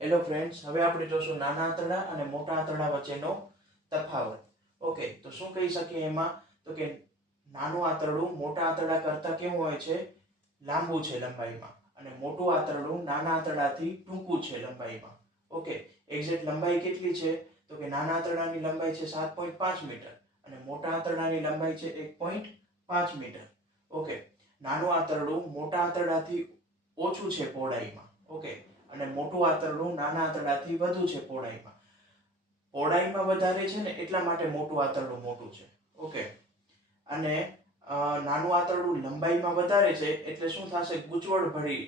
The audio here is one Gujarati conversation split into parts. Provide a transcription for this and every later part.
હેલો ફ્રેન્ડ્સ, હવે આપણે જોશું નાના આંતરડા અને મોટા આંતરડા વચ્ચેનો તફાવત. ઓકે, તો શું કહી શકીએ એમાં? તો કે નાનું આંતરડું મોટા આંતરડા કરતાં કેવું હોય છે? લાંબુ છે લંબાઈમાં, અને મોટું આંતરડું નાના આંતરડાથી ટૂંકું છે લંબાઈમાં. ઓકે, એક્ઝેક્ટ લંબાઈ કેટલી છે? તો કે નાના આંતરડાની લંબાઈ છે 7.5 મીટર અને મોટા આંતરડાની લંબાઈ છે 1.5 મીટર. ઓકે, નાનું આંતરડું મોટા આંતરડાથી ઓછું છે પહોળાઈમાં. ઓકે, અને મોટું આંતરડું નાના આંતરડાથી વધુ છે પહોળાઈમાં. પહોળાઈમાં વધારે છે ને એટલા માટે મોટું આંતરડું મોટું છે. ઓકે, અને નાનું આંતરડું લંબાઈમાં વધારે છે એટલે શું થશે? ગૂંચવણ ભરી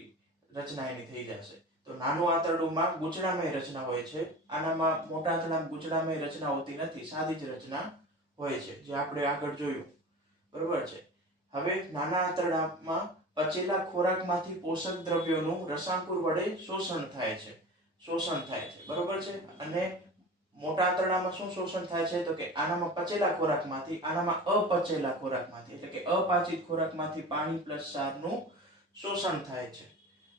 રચના એની થઈ જશે. તો નાનું આંતરડુંમાં ગૂંચળામય રચના હોય છે, આનામાં મોટા આંતરડામાં ગૂંચળામય રચના હોતી નથી, સાદી જ રચના હોય છે, જે આપણે આગળ જોયું. બરોબર છે. હવે નાના આંતરડામાં પચેલા ખોરાકમાંથી પોષક દ્રવ્યોનું રસાંકુર વડે શોષણ થાય છે. બરોબર છે. અને મોટા આંતરડામાં શું શોષણ થાય છે? તો કે આનામાં પચેલા ખોરાકમાંથી, આનામાં અપચેલા ખોરાકમાંથી, એટલે કે અપાચિત ખોરાકમાંથી પાણી પ્લસ ક્ષારનું શોષણ થાય છે.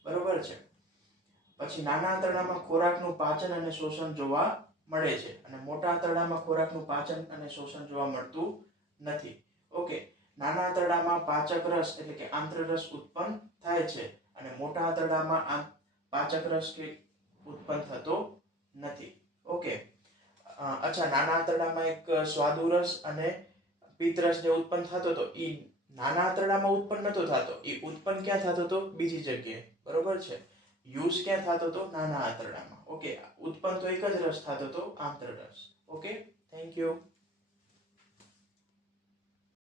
બરોબર છે. પછી નાના આંતરડામાં ખોરાકનું પાચન અને શોષણ જોવા મળે છે, અને મોટા આંતરડામાં ખોરાકનું પાચન અને શોષણ જોવા મળતું નથી. ઓકે, નાના આંતરડામાં પાચક રસ એટલે કે આંતરરસ ઉત્પન્ન થાય છે, અને મોટા આંતરડામાં પાચક રસ કે ઉત્પન્ન થતો નથી. ઓકે, અચ્છા, નાના આંતરડામાં એક સ્વાદુરસ અને પિત્તરસ જે ઉત્પન્ન થતો હતો એ નાના આંતરડામાં ઉત્પન્ન નતો થતો. એ ઉત્પન્ન ક્યાં થતો હતો? બીજી જગ્યાએ. બરોબર છે. યુઝ ક્યાં થતો હતો? નાના આંતરડામાં. ઓકે, ઉત્પન્ન તો એક જ રસ થતો હતો, આંતરરસ. Okay, thank you.